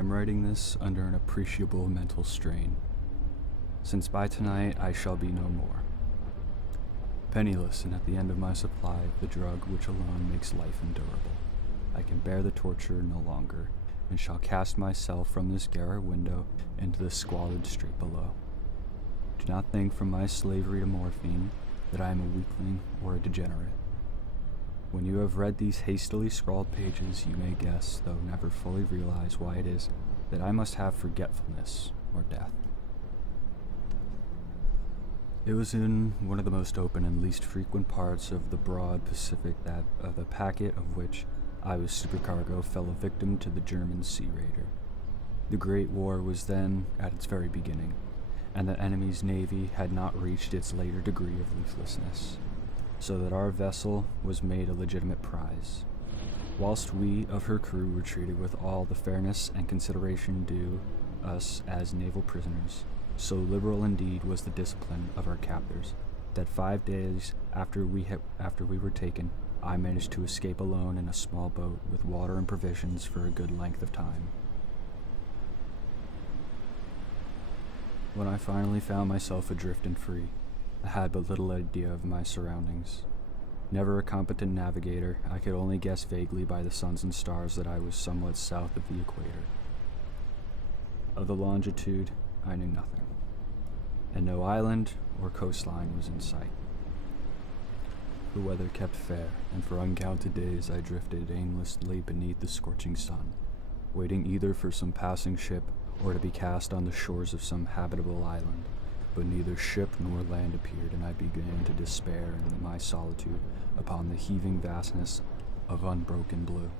am writing this under an appreciable mental strain, since by tonight I shall be no more. Penniless and at the end of my supply of the drug which alone makes life endurable, I can bear the torture no longer, and shall cast myself from this garret window into the squalid street below. Do not think from my slavery to morphine that I am a weakling or a degenerate. When you have read these hastily scrawled pages, you may guess, though never fully realize why it is, that I must have forgetfulness or death. It was in one of the most open and least frequent parts of the broad Pacific that the packet of which I was supercargo fell a victim to the German sea raider. The Great War was then at its very beginning, and the enemy's navy had not reached its later degree of ruthlessness, so that our vessel was made a legitimate prize, whilst we of her crew were treated with all the fairness and consideration due us as naval prisoners. So liberal indeed was the discipline of our captors, that 5 days after we were taken, I managed to escape alone in a small boat with water and provisions for a good length of time. When I finally found myself adrift and free, I had but little idea of my surroundings. Never a competent navigator, I could only guess vaguely by the suns and stars that I was somewhat south of the equator. Of the longitude, I knew nothing, and no island or coastline was in sight. The weather kept fair, and for uncounted days I drifted aimlessly beneath the scorching sun, waiting either for some passing ship or to be cast on the shores of some habitable island. But neither ship nor land appeared, and I began to despair in my solitude upon the heaving vastness of unbroken blue.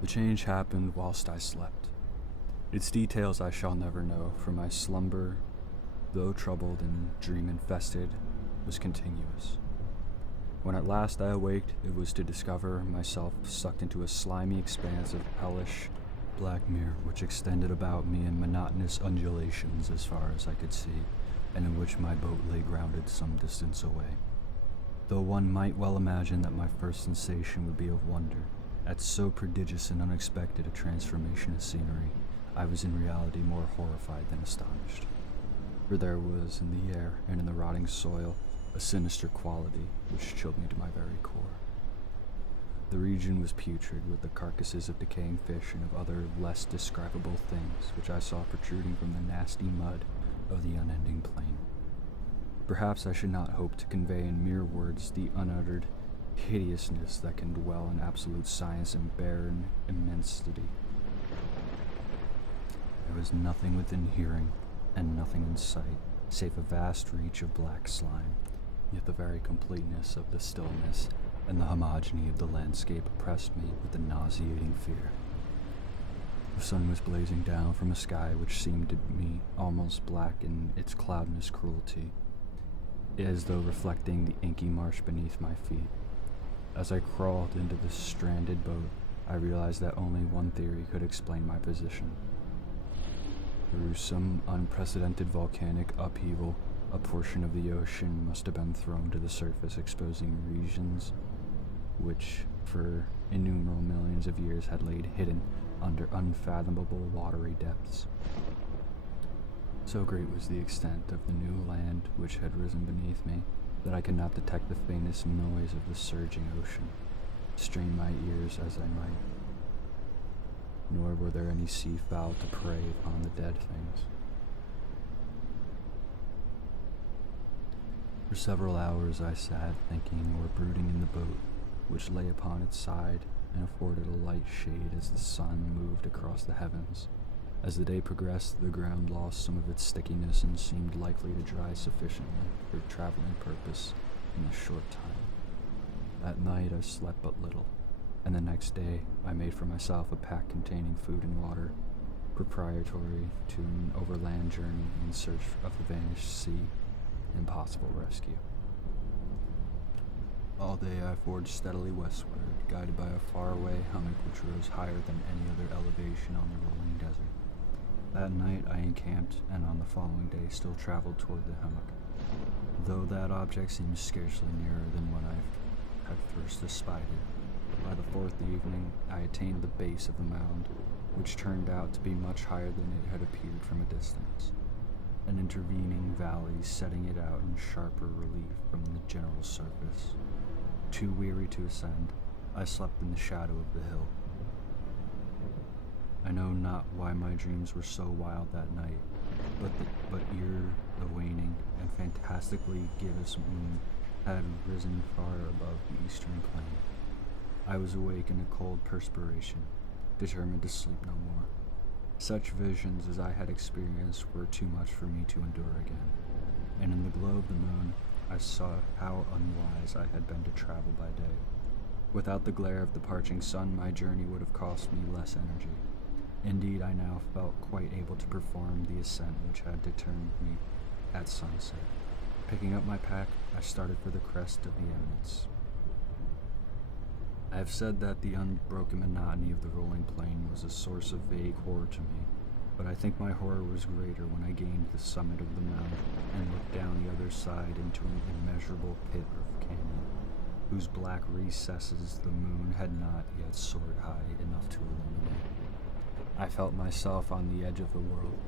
The change happened whilst I slept. Its details I shall never know, for my slumber, though troubled and dream-infested, was continuous. When at last I awaked, it was to discover myself sucked into a slimy expanse of hellish black mirror which extended about me in monotonous undulations as far as I could see, and in which my boat lay grounded some distance away. Though one might well imagine that my first sensation would be of wonder at so prodigious and unexpected a transformation of scenery, I was in reality more horrified than astonished. For there was in the air and in the rotting soil a sinister quality which chilled me to my very core. The region was putrid with the carcasses of decaying fish and of other less describable things which I saw protruding from the nasty mud of the unending plain. Perhaps I should not hope to convey in mere words the unuttered hideousness that can dwell in absolute silence and barren immensity. There was nothing within hearing and nothing in sight, save a vast reach of black slime, yet the very completeness of the stillness and the homogeny of the landscape oppressed me with a nauseating fear. The sun was blazing down from a sky which seemed to me almost black in its cloudless cruelty, as though reflecting the inky marsh beneath my feet. As I crawled into the stranded boat, I realized that only one theory could explain my position. Through some unprecedented volcanic upheaval, a portion of the ocean must have been thrown to the surface, exposing regions which, for innumerable millions of years, had laid hidden under unfathomable watery depths. So great was the extent of the new land which had risen beneath me, that I could not detect the faintest noise of the surging ocean, strain my ears as I might. Nor were there any sea fowl to prey upon the dead things. For several hours I sat thinking or brooding in the boat, which lay upon its side and afforded a light shade as the sun moved across the heavens. As the day progressed, the ground lost some of its stickiness and seemed likely to dry sufficiently for traveling purpose in a short time. That night I slept but little, and the next day I made for myself a pack containing food and water, preparatory to an overland journey in search of the vanished sea and possible rescue. All day I forged steadily westward, guided by a faraway hummock which rose higher than any other elevation on the rolling desert. That night I encamped, and on the following day still traveled toward the hummock, though that object seemed scarcely nearer than when I had first espied it. By the fourth evening I attained the base of the mound, which turned out to be much higher than it had appeared from a distance, an intervening valley setting it out in sharper relief from the general surface. Too weary to ascend, I slept in the shadow of the hill. I know not why my dreams were so wild that night, but ere the waning and fantastically gibbous moon had risen far above the eastern plain. I was awake in a cold perspiration, determined to sleep no more. Such visions as I had experienced were too much for me to endure again, and in the glow of the moon, I saw how unwise I had been to travel by day. Without the glare of the parching sun, my journey would have cost me less energy. Indeed, I now felt quite able to perform the ascent which had determined me at sunset. Picking up my pack, I started for the crest of the eminence. I have said that the unbroken monotony of the rolling plain was a source of vague horror to me, but I think my horror was greater when I gained the summit of the mound and looked down the other side into an immeasurable pit or canyon, whose black recesses the moon had not yet soared high enough to illuminate. I felt myself on the edge of the world,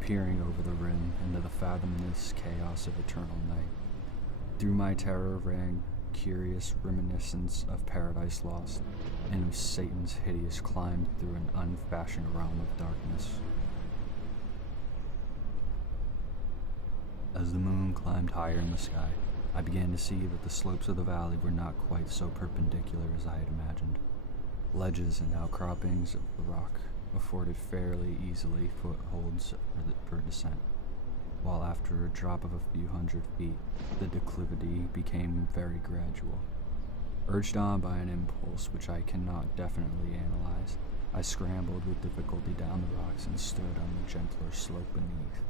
peering over the rim into the fathomless chaos of eternal night. Through my terror rang curious reminiscence of Paradise Lost and of Satan's hideous climb through an unfashioned realm of darkness. As the moon climbed higher in the sky, I began to see that the slopes of the valley were not quite so perpendicular as I had imagined. Ledges and outcroppings of the rock afforded fairly easily footholds for descent, while after a drop of a few hundred feet, the declivity became very gradual. Urged on by an impulse which I cannot definitely analyze, I scrambled with difficulty down the rocks and stood on the gentler slope beneath,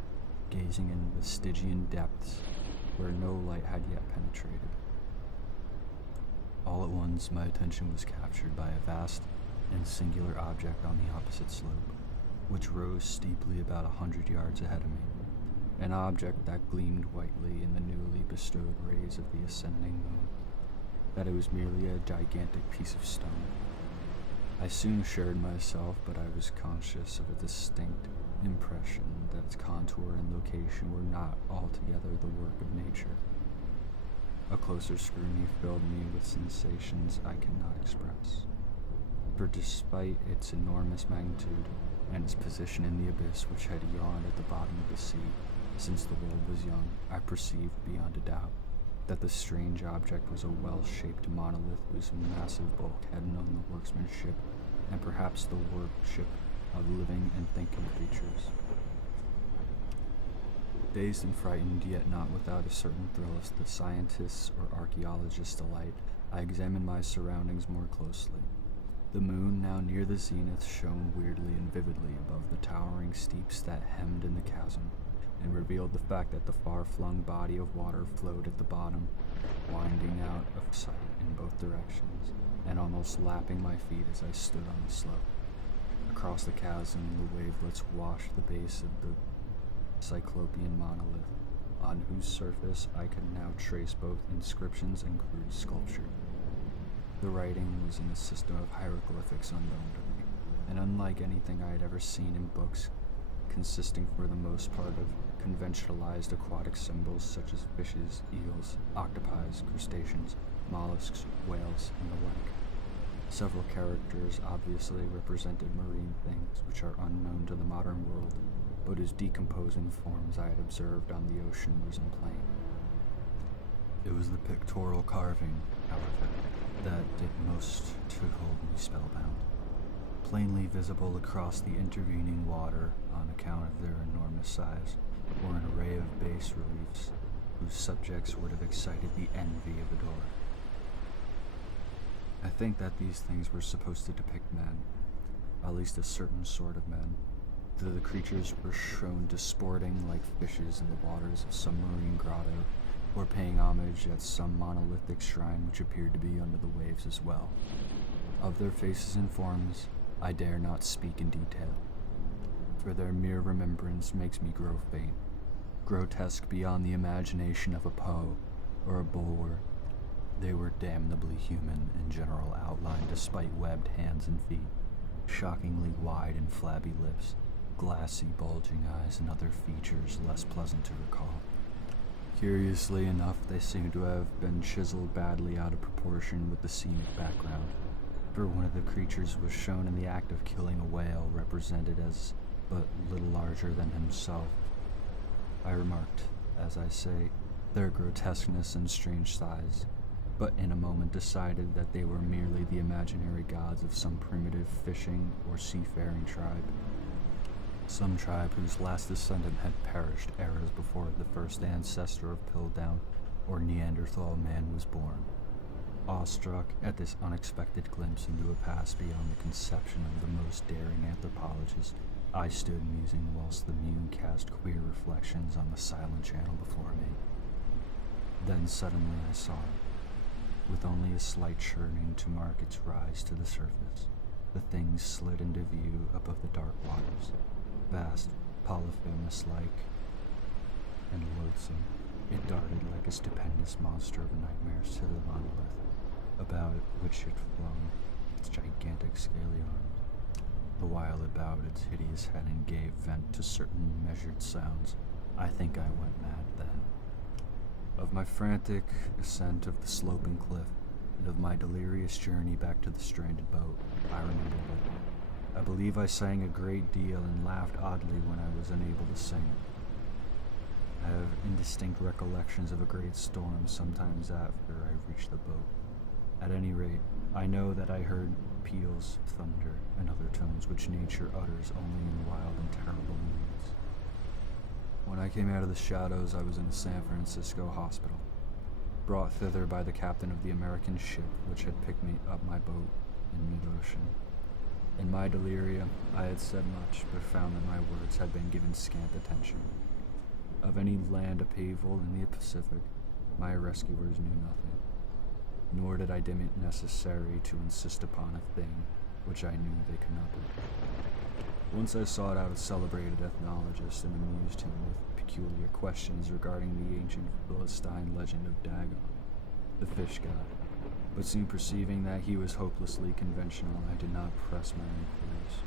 gazing into the Stygian depths where no light had yet penetrated. All at once my attention was captured by a vast and singular object on the opposite slope, which rose steeply about 100 yards ahead of me, an object that gleamed whitely in the newly bestowed rays of the ascending moon, that it was merely a gigantic piece of stone. I soon assured myself, but I was conscious of a distinct impression that its contour and location were not altogether the work of nature. A closer scrutiny filled me with sensations I cannot express. For despite its enormous magnitude and its position in the abyss which had yawned at the bottom of the sea since the world was young, I perceived beyond a doubt that the strange object was a well-shaped monolith whose massive bulk had known the workmanship and perhaps the worship of living and thinking creatures. Dazed and frightened, yet not without a certain thrill of the scientist's or archaeologist's delight, I examined my surroundings more closely. The moon, now near the zenith, shone weirdly and vividly above the towering steeps that hemmed in the chasm, and revealed the fact that the far-flung body of water flowed at the bottom, winding out of sight in both directions, and almost lapping my feet as I stood on the slope. Across the chasm, the wavelets washed the base of the cyclopean monolith, on whose surface I could now trace both inscriptions and crude sculpture. The writing was in a system of hieroglyphics unknown to me, and unlike anything I had ever seen in books, consisting for the most part of conventionalized aquatic symbols such as fishes, eels, octopi, crustaceans, mollusks, whales, and the like. Several characters obviously represented marine things which are unknown to the modern world, but whose decomposing forms I had observed on the ocean-risen plain. It was the pictorial carving, however, that did most to hold me spellbound. Plainly visible across the intervening water on account of their enormous size were an array of bas reliefs whose subjects would have excited the envy of a Dora. I think that these things were supposed to depict men, at least a certain sort of men, though the creatures were shown disporting like fishes in the waters of some marine grotto, or paying homage at some monolithic shrine which appeared to be under the waves as well. Of their faces and forms, I dare not speak in detail, for their mere remembrance makes me grow faint. Grotesque beyond the imagination of a Poe or a Bulwer, they were damnably human in general outline despite webbed hands and feet, shockingly wide and flabby lips, glassy, bulging eyes, and other features less pleasant to recall. Curiously enough, they seem to have been chiseled badly out of proportion with the scenic background, for one of the creatures was shown in the act of killing a whale represented as but little larger than himself. I remarked, as I say, their grotesqueness and strange size, but in a moment decided that they were merely the imaginary gods of some primitive fishing or seafaring tribe. Some tribe whose last descendant had perished eras before the first ancestor of Piltdown or Neanderthal man was born. Awestruck at this unexpected glimpse into a past beyond the conception of the most daring anthropologist, I stood musing whilst the moon cast queer reflections on the silent channel before me. Then suddenly I saw it. With only a slight churning to mark its rise to the surface, the thing slid into view above the dark waters, vast, Polyphemus-like, and loathsome. It darted like a stupendous monster of nightmares to the monolith, about which it flung its gigantic scaly arms, the while it bowed its hideous head and gave vent to certain measured sounds. I think I went mad then. Of my frantic ascent of the sloping cliff, and of my delirious journey back to the stranded boat, I remember little. I believe I sang a great deal and laughed oddly when I was unable to sing. I have indistinct recollections of a great storm sometimes after I reached the boat. At any rate, I know that I heard peals of thunder and other tones which nature utters only in wild and terrible moods. When I came out of the shadows, I was in a San Francisco hospital, brought thither by the captain of the American ship which had picked me up my boat in mid-ocean. In my delirium, I had said much, but found that my words had been given scant attention. Of any land upheaval in the Pacific, my rescuers knew nothing, nor did I deem it necessary to insist upon a thing which I knew they could not do. Once I sought out a celebrated ethnologist and amused him with peculiar questions regarding the ancient Philistine legend of Dagon, the fish god, but soon perceiving that he was hopelessly conventional, I did not press my inquiries.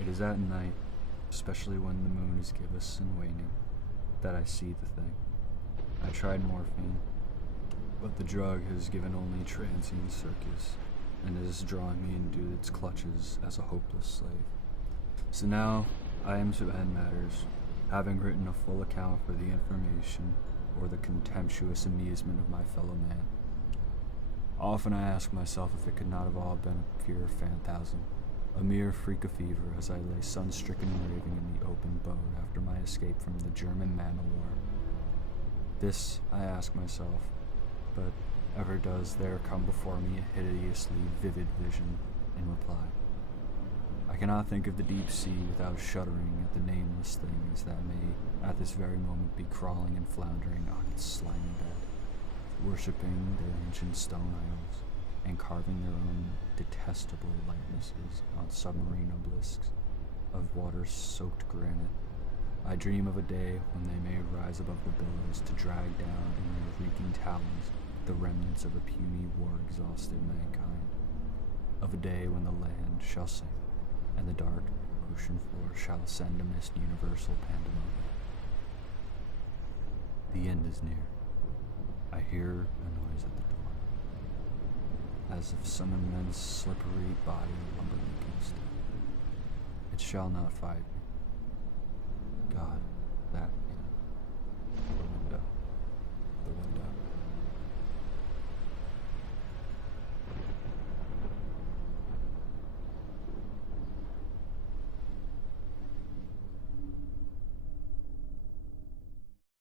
It is at night, especially when the moon is gibbous and waning, that I see the thing. I tried morphine, but the drug has given only transient circus, and is drawing me into its clutches as a hopeless slave. So now I am to end matters, having written a full account for the information or the contemptuous amusement of my fellow man. Often I ask myself if it could not have all been a pure phantasm, a mere freak of fever as I lay sun-stricken raving in the open boat after my escape from the German man-o'-war. This I ask myself, but ever does there come before me a hideously vivid vision in reply. I cannot think of the deep sea without shuddering at the nameless things that may at this very moment be crawling and floundering on its slimy bed, worshipping their ancient stone idols, and carving their own detestable likenesses on submarine obelisks of water-soaked granite. I dream of a day when they may rise above the billows to drag down in their reeking talons the remnants of a puny war-exhausted mankind. Of a day when the land shall sink, and the dark ocean floor shall ascend amidst universal pandemonium. The end is near. I hear a noise at the door, as of some immense slippery body lumbering against it. It shall not fight,